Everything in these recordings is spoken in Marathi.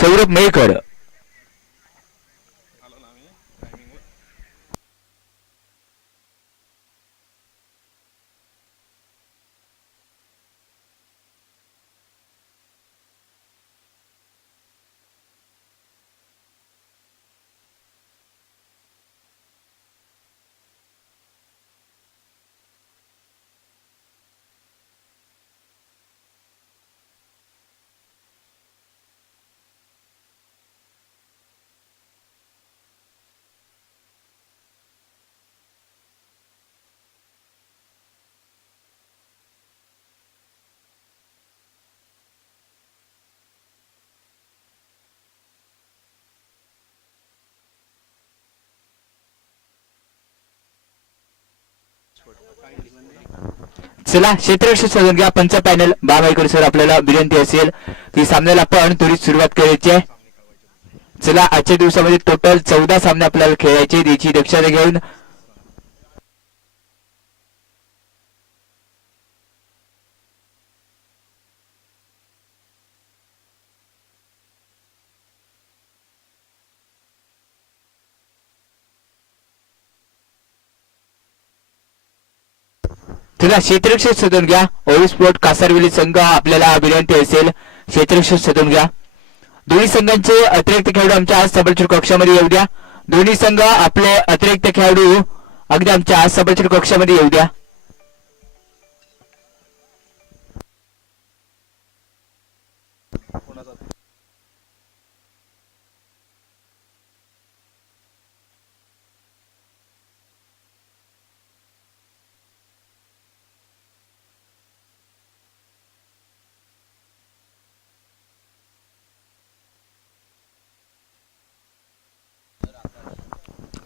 सौरभ मेहकर. चला क्षेत्ररक्षक शोधून घ्या. पंच पॅनल बाबाईकर सर आपल्याला विनंती असेल की सामन्याला आपण त्वरित सुरुवात करायची आहे. चला आजच्या दिवसामध्ये टोटल 14 सामने आपल्याला खेळायचे, याची दक्षता घेऊन चला क्षेत्ररक्षक शोधून घ्या. ओवी स्पोर्ट कासारवेली संघ आपल्याला विनंती असेल क्षेत्ररक्षक शोधून घ्या. दोन्ही संघांचे अतिरिक्त खेळाडू आमच्या आज सभेच्या कक्षामध्ये येऊ द्या. दोन्ही संघ आपले अतिरिक्त खेळाडू अगदी आमच्या आज सभेच्या कक्षामध्ये येऊ द्या.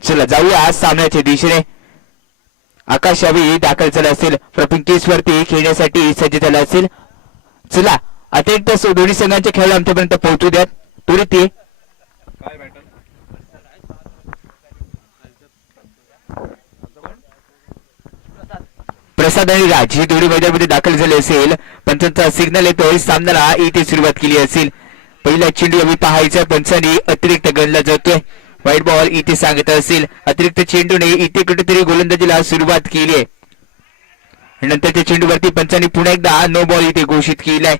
चला जाऊया आज सामन्याच्या दिशेने. आकाश यावी दाखल झाला असेल, प्रपिंग केस वरती खेळण्यासाठी सज्ज झाला असेल. चला अतिरिक्त दोन्ही संघांचे खेळ आमच्यापर्यंत पोहोचू द्यात. त्वरित ये. प्रसाद आणि राज ही दोन्ही मैदानामध्ये दाखल झाले असेल. पंचांचा सिग्नल येतोय, सामन्याला इथे सुरुवात केली असेल. पहिला चेंडू आम्ही पाहायचा, पंचांनी अतिरिक्त गणला जातोय. व्हाईट बॉल इथे सांगत असेल, अतिरिक्त चेंडूने इथे कुठेतरी गोलंदाजीला सुरुवात केली आहे. नंतरच्या चेंडूवरती पंचांनी पुन्हा एकदा नो बॉल इथे घोषित केलाय.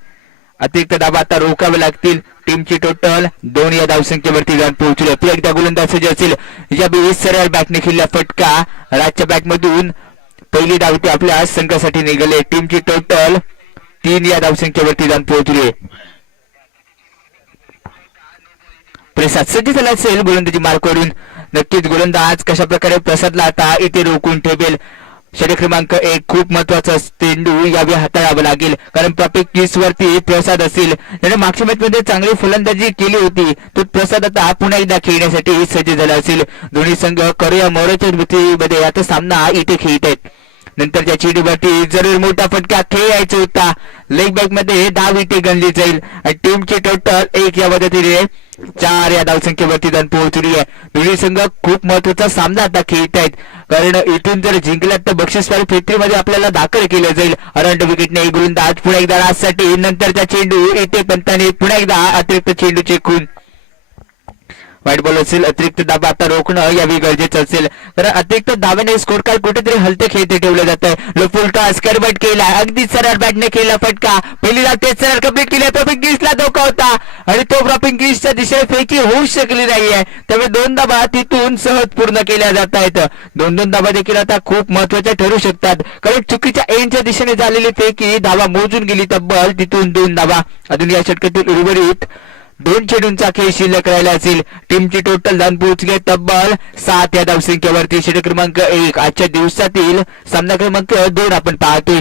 अतिरिक्त दाब आता रोखावे लागतील. टीमची टोटल 2 या धावसंख्येवरती जाऊन पोहोचली. पुन्हा एकदा गोलंदाज सज्ज असेल, यावेळी सरळ बॅटने खेळला फटका. राजच्या बॅटमधून पहिली धाव ती आपल्या संघासाठी निघाले. टीमची टोटल 3 या धावसंख्येवरती जाऊन पोहोचली. प्रसाद सज्ज झाला असेल गोलंदाजी मार्क करून. नक्कीच गोलंदाज कशा प्रकारे प्रसादला आता इथे रोखून ठेवेल. षटक क्रमांक 1 खूप महत्वाचा चेंडू यावेळी हाताळावा लागेल, कारण प्रत्येक किस वरती प्रसाद असेल. त्याने मागच्या मॅच मध्ये चांगली फलंदाजी केली होती. तो प्रसाद आता पुन्हा एकदा खेळण्यासाठी सज्ज झाला असेल. दोन्ही संघ करूया मोराच्या मध्ये आता सामना इथे खेळत आहेत. नंतरच्या चेंडूवरती जरूर मोठा फटका खेळायचा होता. लेग बॅक मध्ये धाव इथे गणली जाईल आणि टीमची टोटल 1 या पद्धतीने 4 या धावसंख्येवरती जाऊन पोहोचली आहे. दोन्ही संघ खूप महत्वाचा सामना आता खेळत आहेत, कारण इथून जर जिंकलात तर बक्षीस फेटरीमध्ये आपल्याला दाखल केलं जाईल. अरंड विकेटने गोलंदाज पुन्हा एकदा राजसाठी. नंतरचा चेंडू इथे पंताने पुन्हा एकदा अतिरिक्त चेंडू चेकून व्हाईट बॉल असेल. अतिरिक्त दाब आता रोखणं यावेळी गरजेचं असेल, कारण अतिरिक्त दाब्याने स्कोर कार्ड कुठेतरी हलते खेळते ठेवलं जात आहे. फुलटा स्करबट केला, अगदी सरळ बॅटने केला फटका. पहिली धाव तेच सरळ कंप्लीट केली. प्रॉपिंग किसला धोका होता आणि तो प्रॉपिंग किसच्या दिशेने फेकी होऊ शकली नाहीये. त्यामुळे 2 धाबा तिथून सहज पूर्ण केल्या जात आहेत. 2-2 धाबा देखील आता खूप महत्वाच्या ठरू शकतात, कारण चुकीच्या एंडच्या दिशेने झालेली फेकी धावा मोजून गेली. तब्बल तिथून 2 धाबा. अजून या षटकातील उर्वरित 2 चेंडूंचा खेळ शिल्लक राहिला असेल. टीमची टोटल धाव पोहोचली तब्बल 7 या धावसंख्येवरती. षटक क्रमांक 1 आजच्या दिवसातील सामना क्रमांक 2 आपण पाहतोय.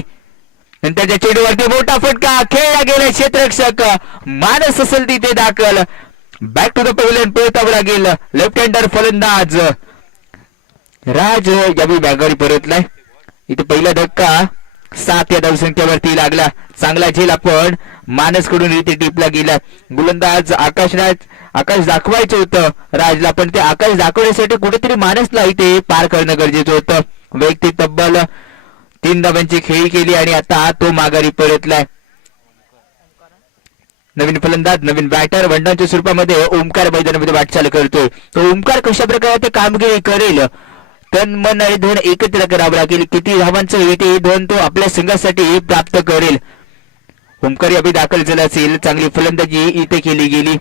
नंतरच्या चेंडूवरती मोठा फटका खेळला गेला. क्षेत्ररक्षक मानस असेल तिथे दाखल. बॅक टू द पॅव्हिलियन परतावं लागेल. लेफ्ट हँडर फलंदाज राज यावेळी बॅगवर परतलाय. इथे पहिला धक्का 7 या धावसंख्येवरती लागला. चांगला झेल आपण मानस कडून इथे टिपला गेला. गोलंदाज आकाश दाखवायचं होतं राजला, पण ते आकाश दाखवण्यासाठी कुठेतरी मानसला इथे पार करणं गरजेचं होतं. वैयक्तिक तब्बल 3 धावांची खेळी केली आणि आता तो माघारी परतलाय. नवीन फलंदाज नवीन बॅटर वंडांच्या स्वरूपामध्ये ओमकार मैदानामध्ये वाटचाल करतोय. तो ओमकार कशा प्रकारे ते कामगिरी करेल, तन मन आणि धन एकत्र करावं लागेल. किती धावांचं इथे धन तो आपल्या संघासाठी प्राप्त करेल. ओमकार यावेळी दाखल झाला असेल. चांगली फलंदाजी इथे केली गेली.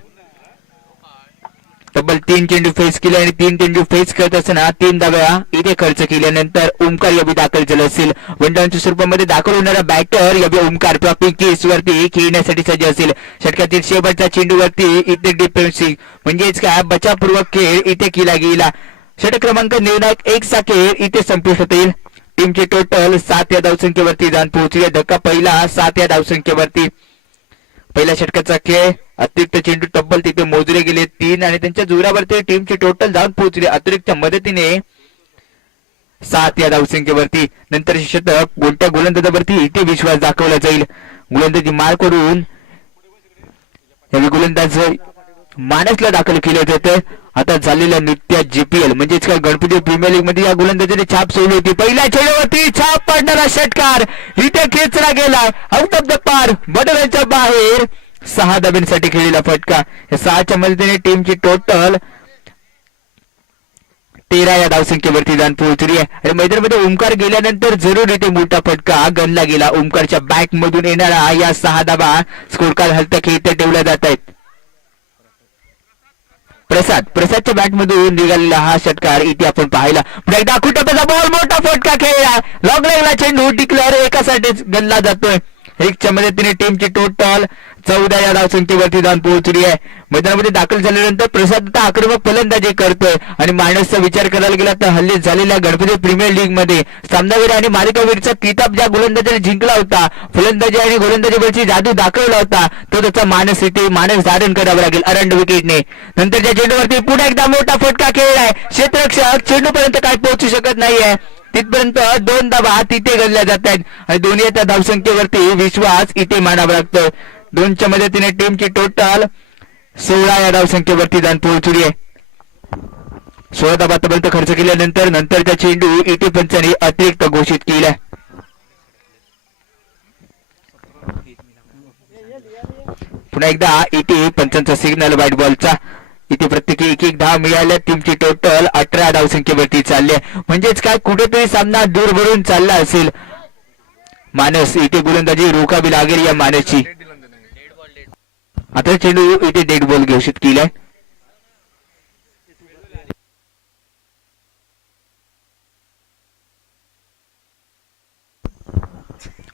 तब्बल 3 चेंडू फेस केले आणि 3 चेंडू फेस करत असताना 3 धावा इथे खर्च केल्यानंतर ओमकार यावेळी दाखल झाला असेल. वनडाऊनच्या स्वरूपामध्ये दाखल होणारा बॅटर यावेळी ओमकार ट्रॉफी केस वरती खेळण्यासाठी सज्ज असेल. षटकातील शेवटच्या चेंडूवरती इथे डिफेन्सिंग म्हणजेच काय बचावपूर्वक खेळ इथे केला गेला. षटक क्रमांक निर्णायक 1 चा खेळ इथे संपुष्टात येईल. टीमचे टोटल 7 या धावसंख्येवरती जाऊन पोहोचले. धक्का पहिला 7 या धावसंख्येवरती. पहिल्या षटकाचा खेळ अतिरिक्त चेंडू तब्बल तिथे मोजले गेले 3 आणि त्यांच्या जोरावरती टीमचे टोटल जाऊन पोहोचले अतिरिक्त मदतीने 7 या धावसंख्येवरती. नंतर षटक कोणत्या गोलंदाजावरती इथे विश्वास दाखवला जाईल. गोलंदाजी मार करून गोलंदाज मानसला दाखल केले जाते. आता झालेल्या नुकत्याच जीपीएल म्हणजेच काय गणपती प्रीमियर लीग मध्ये या गोलंदाजाने छाप सोडली होती. पहिल्या चेंडूवरती छाप पडणारा षटकार इथे खेचला गेला आउट ऑफ द पार बॉर्डरच्या बाहेर. 6 धाब्यांसाठी खेळलेला फटका. या 6च्या मदतीने टीमची टोटल 13 या धावसंख्येवरती जाऊन पोहोचली आहे. आणि मैदानामध्ये ओमकार गेल्यानंतर जरूर इथे मोठा फटका गणला गेला. ओमकारच्या बॅट मधून येणारा या 6 धाबा स्कोर कार्ड हलत इथे ठेवल्या जात आहेत. प्रसादच्या बॅट मधून निघालेला हा षटकार इथे आपण पाहिला. पुन्हा एकदा कुठं बॉल मोठा फटका खेळला. लॉंग लेगला चेंडू डिक्लेअर एकासाठीच गणला जातोय. 1च्या मदतीने टीमची टोटल 14 या धावसंख्येवरती जाऊन पोहोचली आहे. मैदानामध्ये दाखल झाल्यानंतर प्रसाद आता आक्रमक फलंदाजी करतोय आणि मानसचा विचार करायला गेला तर हल्ली झालेल्या गणपती प्रीमियर लीग मध्ये सामनावीर आणि मालिकावीरचा किताब ज्या गोलंदाजाने जिंकला होता, फलंदाजी आणि गोलंदाजीवरची जादू दाखवला होता, तो त्याचा मानस धारण करावा लागेल अरंड विकेटने. नंतरच्या चेंडूवरती पुन्हा एकदा मोठा फटका खेळलाय. क्षेत्ररक्षक चेंडूपर्यंत काय पोहोचू शकत नाहीये. तिथपर्यंत 2 धावा तिथे गणल्या जात आहेत आणि दोन्ही त्या धावसंख्येवरती विश्वास इथे मानावा लागतो. 2च्या मदतीने टीमची टोटल 16 या धावसंख्येवरती जाऊन पोहोचली आहे. 16 धावा आतापर्यंत खर्च केल्यानंतर नंतरचा चेंडू इथे पंचांनी अतिरिक्त घोषित केला. पुन्हा एकदा इथे पंचांचा सिग्नल व्हाईट बॉलचा. इथे प्रत्येकी 1-1 धाव मिळाल्या. टीमची टोटल 18 धावसंख्येवरती चालली आहे. म्हणजेच काय कुठेतरी सामना दूर भरून चालला असेल. मानस इथे गोलंदाजी रोखावी लागेल या मानसची. आता चेंडू इथे डेड बॉल घोषित केलाय.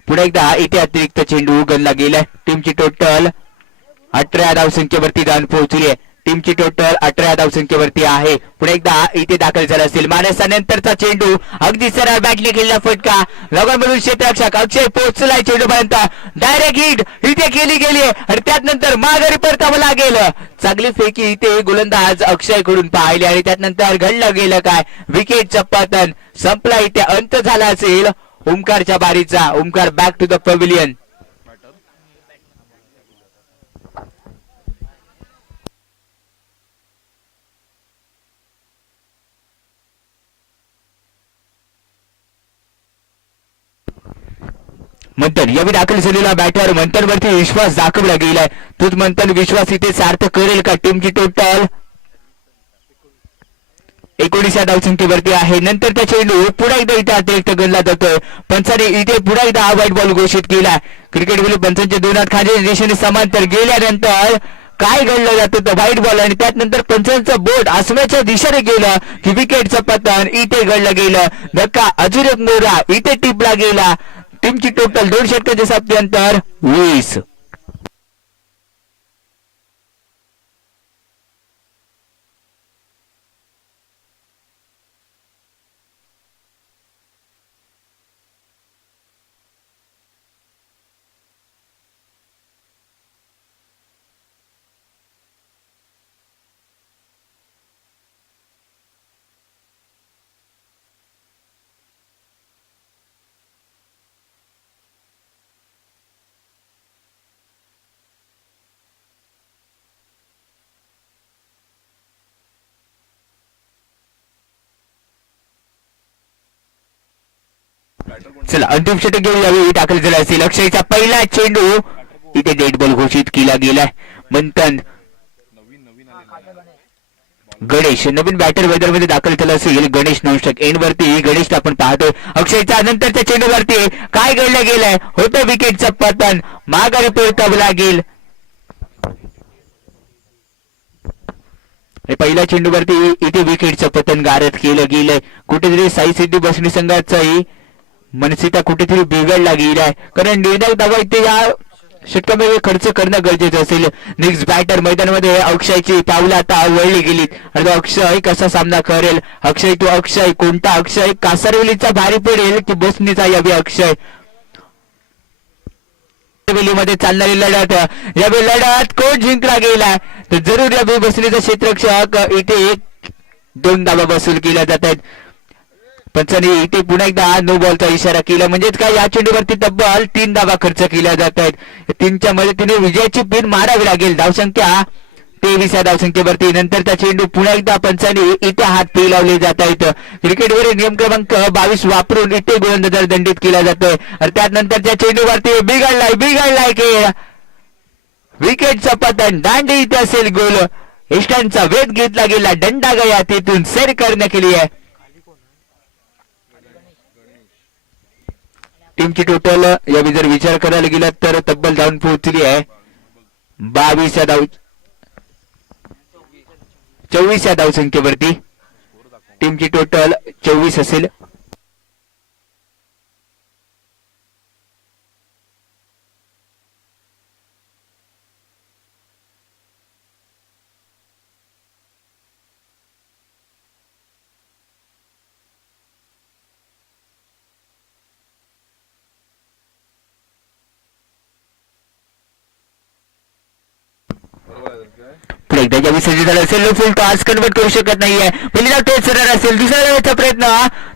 पुन्हा एकदा इथे अतिरिक्त चेंडू गणला गेलाय. टीमची टोटल 18 धावसंख्येवरती जाऊन पोहोचली आहे. टीमची टोटल 18 धावसंख्येवरती आहे. पुन्हा एकदा इथे दाखल झाला असेल. मानसचा नंतरचा चेंडू अगदी सरळ बॅटने केलेला फटका. लगनमधून क्षेत्ररक्षक अक्षय पोहोचलाय चेंडूपर्यंत. डायरेक्ट हिट इथे केली गेली आणि त्यानंतर माघारी परतावं लागेल. चांगली फेकी इथे गोलंदाज अक्षय कडून पाहिली आणि त्यानंतर घडलं गेलं काय, विकेटचं पतन संपला. इथे अंत झाला असेल ओमकारच्या बारीचा. Omkar back to the pavilion. Manthan यावेळी दाखल झालेला बॅटर मंथन वरती विश्वास दाखवला गेलाय. तोच मंथन विश्वास इथे सार्थ करेल का. टीमची टोटल 19 या धावसंख्येवरती आहे. नंतर त्या चेंडू पुन्हा एकदा इथे अतिरिक्त गणला जातोय. पंचाने इथे पुन्हा एकदा हा व्हाईट बॉल घोषित केला. क्रिकेटमध्ये पंचांच्या 2 हात खाली दिशेने समांतर गेल्यानंतर काय घडलं जात होतं व्हाईट बॉल आणि त्यानंतर पंचांचं बोट आसमानाच्या दिशेने गेलं की विकेटचं पतन इथे घडलं गेलं. धक्का अजून एक मोरा इथे टिपला गेला. टीमची टोटल 2 षटकांच्या सामन्यानंतर 20. चला अंतिम षटक घेऊन यावेळी दाखल झाला असेल. अक्षयचा पहिला चेंडू इथे डेड बॉल घोषित केला गेलाय. मंथन गणेश नवीन बॅटर मैदानामध्ये दाखल झाला असेल. गणेश नॉनस्ट्राइक एंड वरती गणेशला आपण पाहतोय. अक्षयचा नंतरच्या चेंडूवरती काय घडलं गेलंय, होतं विकेटचं पतन, माघारी परतावं लागेल. पहिल्या चेंडूवरती इथे विकेटचं पतन गारद केलं गेलंय. कुठेतरी साई सिद्धी बसणी संघाचाही मनसिता कुठेतरी बिघडला गेलाय, कारण निर्णायक धावा इथे या षटकामध्ये खर्च करणं गरजेचं असेल. नेक्स्ट बॅटर मैदानामध्ये अक्षयची पावलं आता वळली गेली. आणि अक्षय कसा सामना करेल? अक्षय कोणता अक्षय? कासारवेलीचा भारी पडेल की बसणीचा यावी अक्षय? मध्ये चालणारी लढत, यावेळी लढत कोण जिंकला गेला तर जरूर यावेळी बसणीचा क्षेत्ररक्षक इथे 2 धावा वसूल केल्या जात आहेत. पंचांनी इथे पुन्हा एकदा नो बॉलचा इशारा केला, म्हणजेच काय या चेंडूवरती तब्बल 3 धावा खर्च केल्या जात आहेत. 3च्या मदतीने विजयाची पिन मारावी लागेल. धावसंख्या 23 या धावसंख्येवरती. नंतरचा चेंडू पुन्हा एकदा पंचांनी इथे हात पे लावले जात आहेत. क्रिकेटवरील नियम क्रमांक 22 वापरून इथे गोलंदाज दंडित केला जातोय. आणि त्यानंतरच्या चेंडूवरती बिघडलाय खेळ, विकेटचं पतन, दांडी इथे असेल गोल. इष्टांचा वेध घेतला गेला, दंडा गया तिथून सैर करने के लिए. टीमची टोटल यावी जर विचार करायला गेला तर तब्बल धावून पोहोचली आहे 22 या 24 या धावसंख्येवरती. टीमची टोटल 24 असेल. एकदा विसर्जित झाला असेल, फुल टॉस कन्वर्ट करू शकत नाहीये. पहिला टोच सरळ असेल, दुसऱ्या धावेचा प्रयत्न,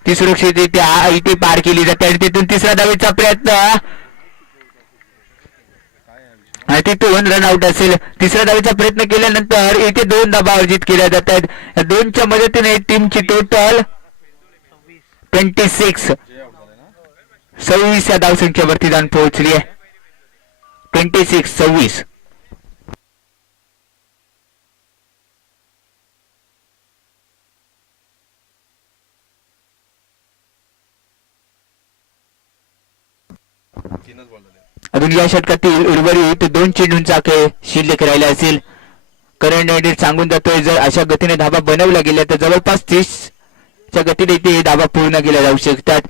ती सुरक्षितरित्या इथे पार केली जाते आणि तिथून तिसऱ्या धावेचा प्रयत्न आणि तिथून रन आउट असेल. तिसऱ्या धावेचा प्रयत्न केल्यानंतर इथे 2 धावा अर्जित केल्या जात आहेत. या 2च्या मदतीने टीमची टोटल 26 26 या धावसंख्येवरती जाऊन पोहोचली आहे. 26 अजून या षटकातील उर्वरित 2 चेंडूंचा खेळ शिल्लक राहिला असेल. करंट एडिट सांगून जातोय, जर अशा गतीने धाबा बनवल्या गेल्या तर जवळपास 30 च्या गतीने ते धाबा पूर्ण केल्या जाऊ शकतात.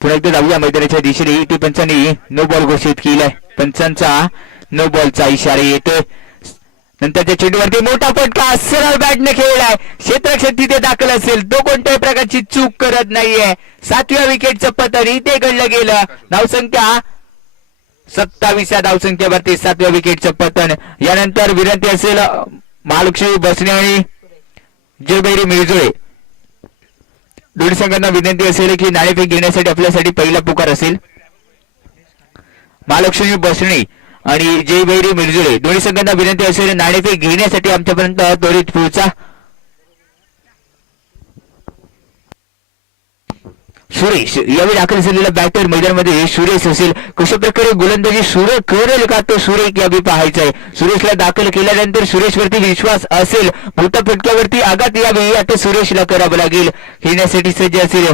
पुन्हा एकदा जाऊया मैदानाच्या दिशेने. इथे पंचांनी नो बॉल घोषित केलाय. पंचांचा नो बॉलचा इशारा येतोय. नंतरच्या चेंडूवरती मोठा फटका, सरळ बॅटने खेळलाय. क्षेत्ररक्षक तिथे दाखल असेल, तो कोणत्याही प्रकारची चूक करत नाहीये. 7व्या विकेटचं पतन इथे घडलं गेलं. धावसंख्या 27 या धावसंख्येवरती 7व्या विकेटचं पतन. यानंतर विनंती असेल महालक्ष्मी बसणे आणि जयभैरी मिरजुळे दोन्ही संघांना विनंती असेल की नाणेफेक घेण्यासाठी आपल्यासाठी पहिला पुकार असेल. महालक्ष्मी बसणे आणि जयभैरी मिरजुळे दोन्ही संघांना विनंती असेल नाणेफेक घेण्यासाठी आमच्यापर्यंत त्वरित पोहोचा. सुरेश यावेळी दाखल झालेला बॅटर मैदानामध्ये सुरेश असेल. कशा प्रकारे गोलंदाजी सुरेश करेल का तो सुरेश यावी पाहायचा आहे. सुरेशला दाखल केल्यानंतर सुरेशवरती विश्वास असेल, मोठ्या फटक्यावरती आघात यावी आता सुरेशला करावं लागेल. खेळण्यासाठी सज्ज असेल.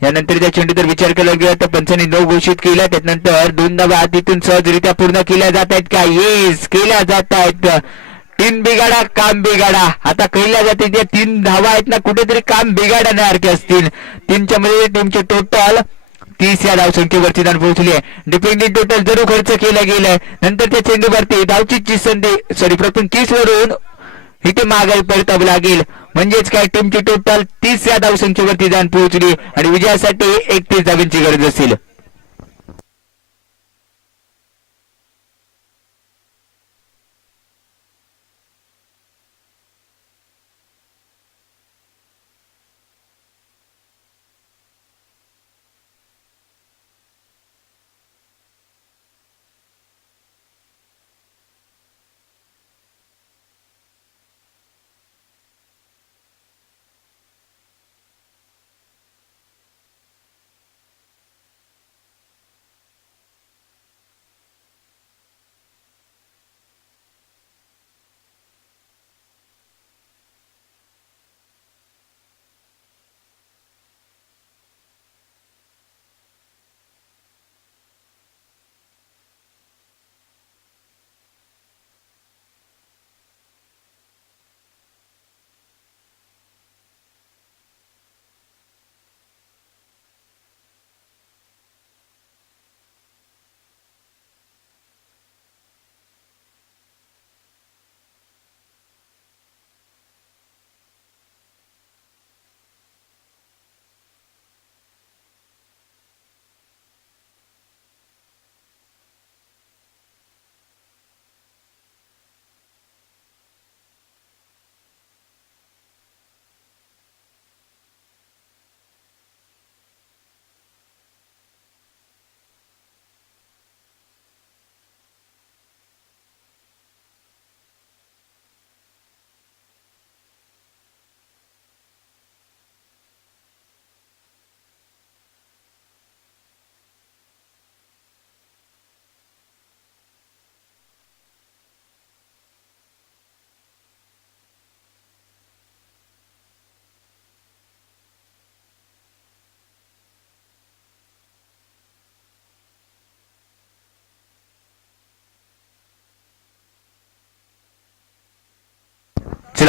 यानंतर त्या चेंडूचा विचार केला गेला तर पंचांनी नो घोषित केला. त्यानंतर 2 धावा तिथून सहजरित्या पूर्ण केल्या जात आहेत का? येस, केल्या जात आहेत. 3 बिघाडा काम बिघाडा. आता केल्या जाते त्या 3 धावा आहेत ना, कुठेतरी काम बिघाडण्यासारखे असतील. 3च्या मध्ये टीमचे टोटल 30 या धावसंख्येवरती जाऊन पोहोचली आहे. डिपेंडिंग टोटल जरूर खर्च केला गेलाय. नंतर त्या चेंडूवरती धावचीची संधी प्रथम 30 वरून इथे मागे परतावं लागेल. म्हणजेच काय टीमची टोटल 30 या धावसंख्येवरती जाऊन पोहोचली आणि विजयासाठी 31 धावांची गरज असेल.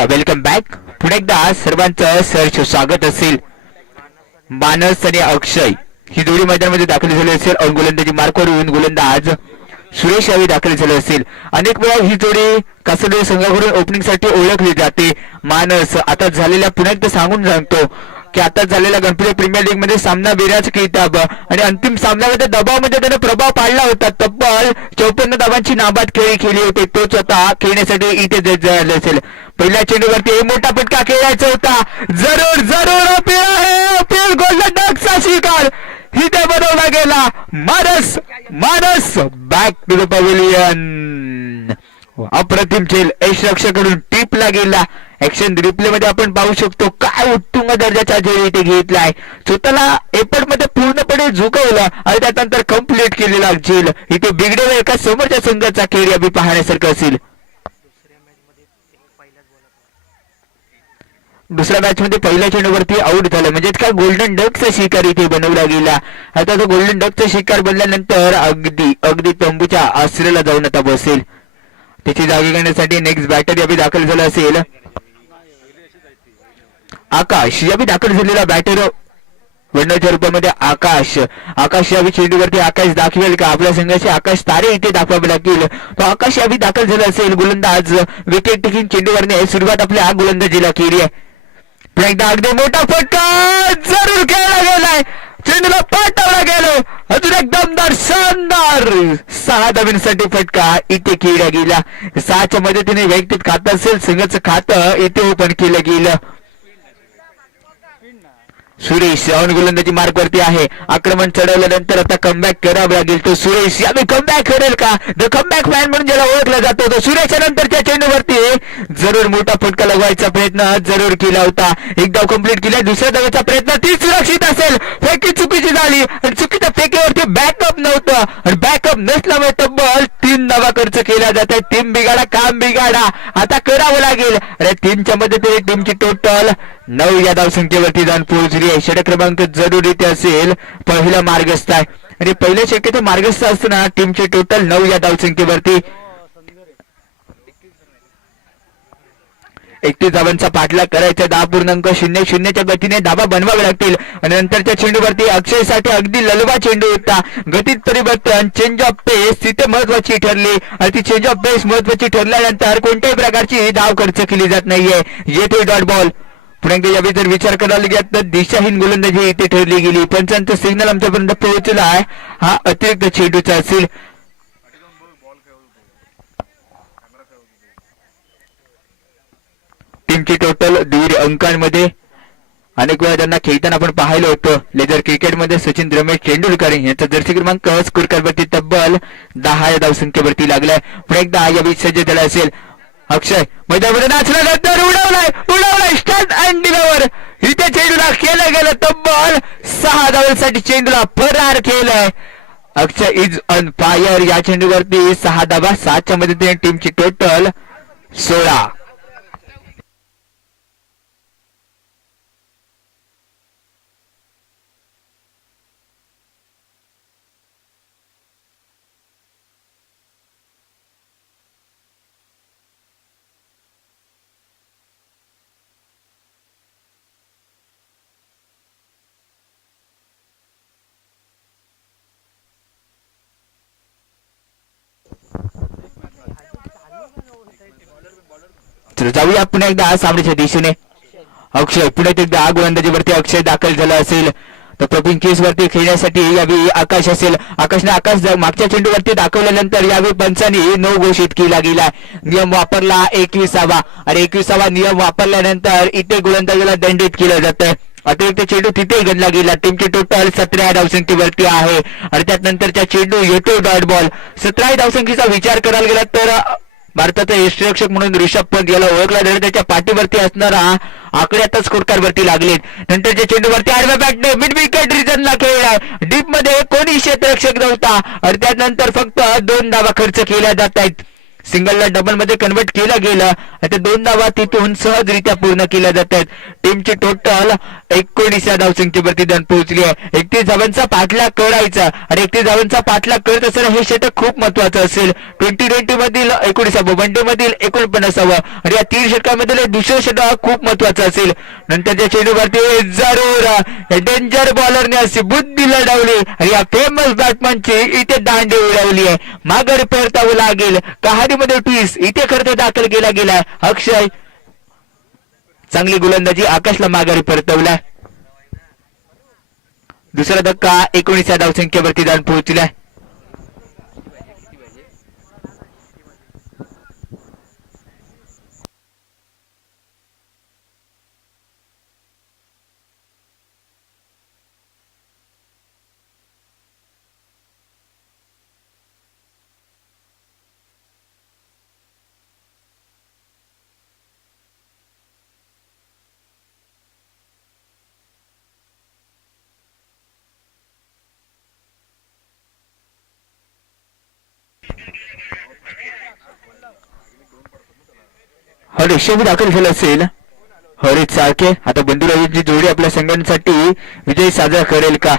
चला वेलकम बॅक. पुन्हा एकदा सर्वांचं सहर्ष स्वागत असेल. मानस आणि अक्षय ही जोडी मैदानामध्ये दाखल झाली असेल. गोलंदाजी मार्क करून गोलंदाज सुरेश यावी दाखल झाले असेल. अनेक वेळा ही जोडी कासरवाडी संघाकडून ओपनिंग साठी ओळखली जाते. मानस आता झालेल्या पुन्हा एकदा सांगतो की आता झालेला गणपती प्रीमियर लीग मध्ये सामना विराज किताब आणि अंतिम सामन्यामध्ये दबावामध्ये त्याने प्रभाव पाडला होता. तब्बल 54 धावांची नाबाद खेळी केली होती. तो स्वतः खेळण्यासाठी इथे झाले असेल. पहिल्या चेंडूवरती मोठा फटका खेळायचा होता. जरूर जरूर अपील आहे. अपील गोल्डन डकचा शिकार इथे बनवला गेला. मानस मानस बॅक टू द पवेलियन. अप्रतिम खेळ यश रक्षकडून टिपला गेला. ऍक्शन रिप्ले मध्ये आपण पाहू शकतो काय उत्तुंग दर्जाचा झेल इथे घेतलाय. स्वतःला एपट मध्ये पूर्णपणे झुकवलं आणि त्यानंतर कम्प्लीट केलेला झेल इथे बिघडेल एका समोरच्या संघाचा खेळ अभि पाहण्यासारखं असेल. दुसऱ्या मॅच मध्ये पहिल्या चेंडूवरती आउट झालं म्हणजे काय गोल्डन डकचा शिकार इथे बनवला गेला. आता तो गोल्डन डकचा शिकार बनल्यानंतर अगदी तंबूच्या आश्रयाला जाऊन आता बसेल. त्याची जागी घेण्यासाठी नेक्स्ट बॅटर यावी दाखल झाला असेल. आकाश यावी दाखल झालेला बॅटर वर्णाच्या रूपामध्ये आकाश यावी चेंडूवरती आकाश दाखवेल का. आपल्या संघाचे आकाश तारे इथे दाखवावे लागतील. तो आकाश यावी दाखल झाला असेल. गोलंदाज विकेट टेकिंग चेंडूवरने सुरुवात आपल्या गोलंदाजीला केली आहे. पुन्हा एकदा अगदी मोठा फटका जरूर खेळला गेलाय. चेंडूला पाठवला गेलो. अजून एक दमदार शानदार 6 धावांसाठी फटका इथे खेळला गेला. 6च्या मदतीने वैयक्तिक खातं असेल संघाचं खातं इथे ओपन केलं गेलं. सुरेश गोलंदाजी मार्क वरती आहे. आक्रमण चढवल्यानंतर आता कमबॅक करावं लागेल. तो सुरेश यावेळी कमबॅक करेल का. द कमबॅक मॅन म्हणून ज्याला ओळखला जातो तो सुरेशच्या नंतरच्या चेंडूवरती जरूर मोठा फटका लगवायचा प्रयत्न जरूर केला होता. एक धाव कंप्लीट केला. दुसऱ्या धावाचा प्रयत्न ती सुरक्षित असेल. फेकी चुकीची झाली आणि चुकीच्या फेकीवरती बॅकअप नव्हतं आणि बॅकअप नसल्यामुळे तब्बल 3 धावा खर्च केला जात. टीम बिघाडा काम बिघाडा आता करावं लागेल. अरे 3च्या मध्ये टीमची टोटल 9 या धावसंख्येवरती जाऊन पोहोचली आहे. षटक क्रमांक जरूर इथे असेल. पहिला मार्गस्थ आहे आणि पहिल्या शक्यतो मार्गस्थ असताना टीमची टोटल 9 या धावसंख्येवरती 31 धावांचा पाठलाग करायचा. 10.00च्या गतीने धावा बनवावे लागतील आणि नंतरच्या चेंडूवरती अक्षयसाठी अगदी ललवा चेंडू होता. गतीत परिवर्तन चेंज ऑफ पेस तिथे महत्वाची ठरली आणि ती चेंज ऑफ पेस महत्वाची ठरल्यानंतर कोणत्याही प्रकारची धाव खर्च केली जात नाहीये. येथे डॉट बॉल. पुन्हा एकदा यावेळी जर विचार करायला गेला तर दिशाहीन गोलंदाजी इथे ठरली गेली. पंचांचा सिग्नल आमच्यापर्यंत पोहोचला आहे. हा अतिरिक्त चेंडूचा असेल. टीमची टोटल 1.5 अंकांमध्ये. अनेक वेळा त्यांना खेळताना आपण पाहिलं होतं. लेजर क्रिकेटमध्ये सचिन रमेश तेंडुलकर यांचा जर्सी क्रमांक स्कोर कार्डवरती तब्बल 10 या धावसंख्येवरती लागलाय. पुन्हा एकदा यावेळी सज्ज झाला असेल. अक्षय मैदानामध्ये नाचल्यानंतर उडवलाय स्टंट अँड डिलिव्हर. इथे चेंडूला केलं गेलं. तब्बल 6 धावांसाठी चेंडूला फरार केलंय. अक्षय इज ऑन फायर. या चेंडूवरती 6 धावा. 7च्या मदतीने टीमची टोटल 16. जाऊया पुन्हा एकदा सामन्याच्या दिशेने. अक्षय पुन्हा एकदा गोलंदाजीवरती अक्षय दाखल झाला असेल. तर प्रवीण केस वरती खेळण्यासाठी यावेळी आकाश असेल. आकाश मागच्या चेंडूवरती दाखवल्यानंतर यावेळी पंचांनी नो घोषित केला गेला. नियम वापरला 21वा आणि 21वा नियम वापरल्यानंतर इथे गोलंदाजीला दंडित केलं जातं. अतिरिक्त चेंडू तिथेही गणला गेला. टीमची टोटल 17 धावसंख्येवरती आहे आणि त्यानंतरच्या चेंडू येतो डॉट बॉल. 17 धावसंख्येचा विचार करायला गेला तर भारताचा यष्टिरक्षक म्हणून ऋषभ पंत याला ओळखला जातो. त्याच्या पाठीवरती असणारा आकडे आता स्कोरकार्डवरती लागलेत. नंतरच्या चेंडूवरती आडव्या बॅटने मिड विकेट रिजनला खेळलाय. डीप मध्ये कोणी क्षेत्ररक्षक नव्हता आणि त्यानंतर फक्त 2 धावा खर्च केल्या जात आहेत. सिंगलला डबल मध्ये कन्वर्ट केला गेला. आता 2 धावा तिथून सहजरित्या पूर्ण केल्या जात आहेत. टीमची टोटल 19 धावसंख्येवरती जाऊन पोहोचली आहे. 31 धावांचा पाठलाग करायचा आणि 31 धावांचा पाठलाग करत असताना हे षटक खूप महत्वाचं असेल. 2020 मधील 19 वन डे मधील 49 आणि या 3 षटकांमधील दुसरं षटक खूप महत्वाचं असेल. नंतरच्या चेंडूवरती जरूर डेंजर बॉलरने अशी बुद्धी लढवली आणि या फेमस बॅट्समनची इथे दांडी उडवली आहे. माघारी परतावं लागेल. कहाणीमध्ये ट्विस्ट इथे खर्च दाखल केला गेला. अक्षय चांगली गोलंदाजी, आकाशला माघारी परतवला. दुसरा धक्का 19 धावसंख्येवरती जाऊन पोहोचला. ऋषभ दाखल झाला असेल. हरित सारखे आता बंधुराजांची जोडी आपल्या संघांसाठी विजय साजरा करेल का?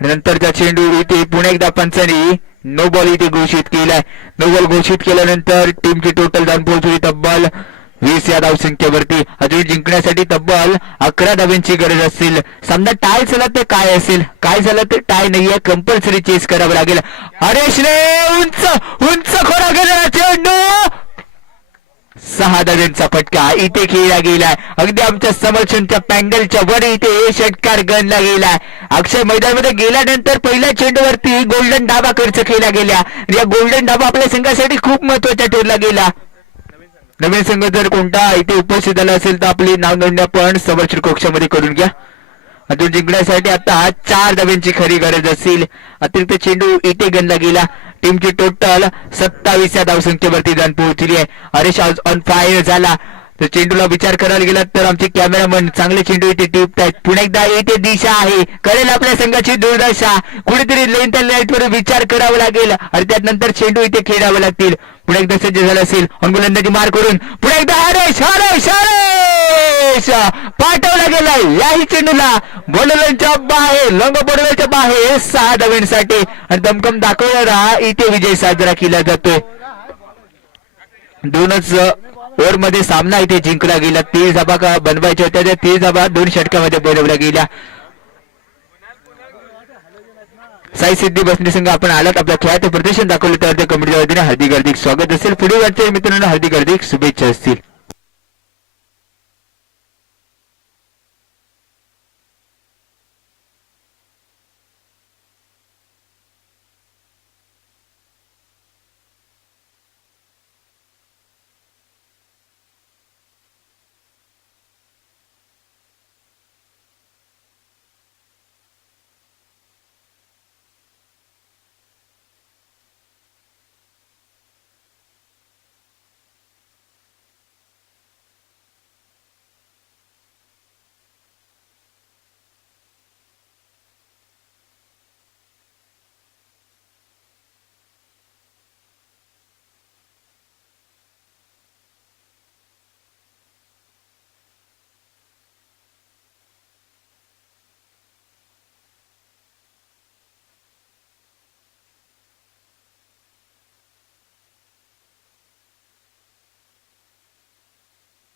नंतरचा चेंडू इथे पुन्हा एकदा पंचांनी नो बॉल इथे घोषित केलाय. नो बॉल घोषित केल्यानंतर टीमची टोटल धाव पोहोचली तब्बल 20 या धावसंख्येवरती. अजून जिंकण्यासाठी तब्बल 11 धावांची गरज असेल. समजा टाय झाला तर काय असेल, काय झालं तर टाय नाहीये, कंपल्सरी चेस करावं लागेल. हरेश रे उंच उंच खोरा गेला चेंडू, 6 धावांचा फटका इथे खेळला गेलाय. अगदी आमच्या समर्थनच्या पॅन्डलच्या वर इथे षटकार गणला गेलाय. अक्षय मैदानामध्ये गेल्यानंतर पहिल्या चेंडूवरती गोल्डन डाबा खर्च केला गेला. या गोल्डन डाबा आपल्या संघासाठी खूप महत्वाचा ठरला गेला. नवीन संघ जर कोणता इथे उपस्थित झाला असेल तर आपली नाव नोंदणी आपण समर्थन कक्षामध्ये करून घ्या. अजून जिंकण्यासाठी आता 4 धावांची खरी गरज असेल. अतिरिक्त चेंडू इथे गणला गेला. टीमची टोटल 27 या धावसंख्येवरती जाऊन पोहोचली आहे. हरेश आज ऑन फायर झाला. तर चेंडूला विचार करायला गेला तर आमचे कॅमेरामन चांगले चेंडू इथे टिपतायत. पुन्हा एकदा इथे दिशा आहे, करेल आपल्या संघाची दुर्दशा. कुठेतरी लेन त्या लाईटवर विचार करावा लागेल आणि त्यानंतर चेंडू इथे खेळावे लागतील. पुन्हा एकदा सज्ज झाला असेल. गोलंदाजी मार करून पुन्हा एकदा हरेश हरेश हरेश पाठवला गेलाय. याही चेंडूला बॉलरच्या बाहेर, लंग बॉलरच्या बाहेर 6 धावांसाठी आणि दमकम दाखवणारा इथे विजय साजरा केला जातोय. 2च ओव्हर मध्ये सामना इथे जिंकला गेला. 30 धावा बनवायच्या होत्या, त्या 30 धावा 2 षटकामध्ये बनवल्या गेल्या. साई सिद्धी बसणी संघ आपण आलात, आपल्या खेळाचं प्रदर्शन दाखवलं तर कमिटीच्या वतीने हार्दिक हार्दिक स्वागत असेल. पुढे वाटते मित्रांनो हार्दिक हार्दिक शुभेच्छा असतील.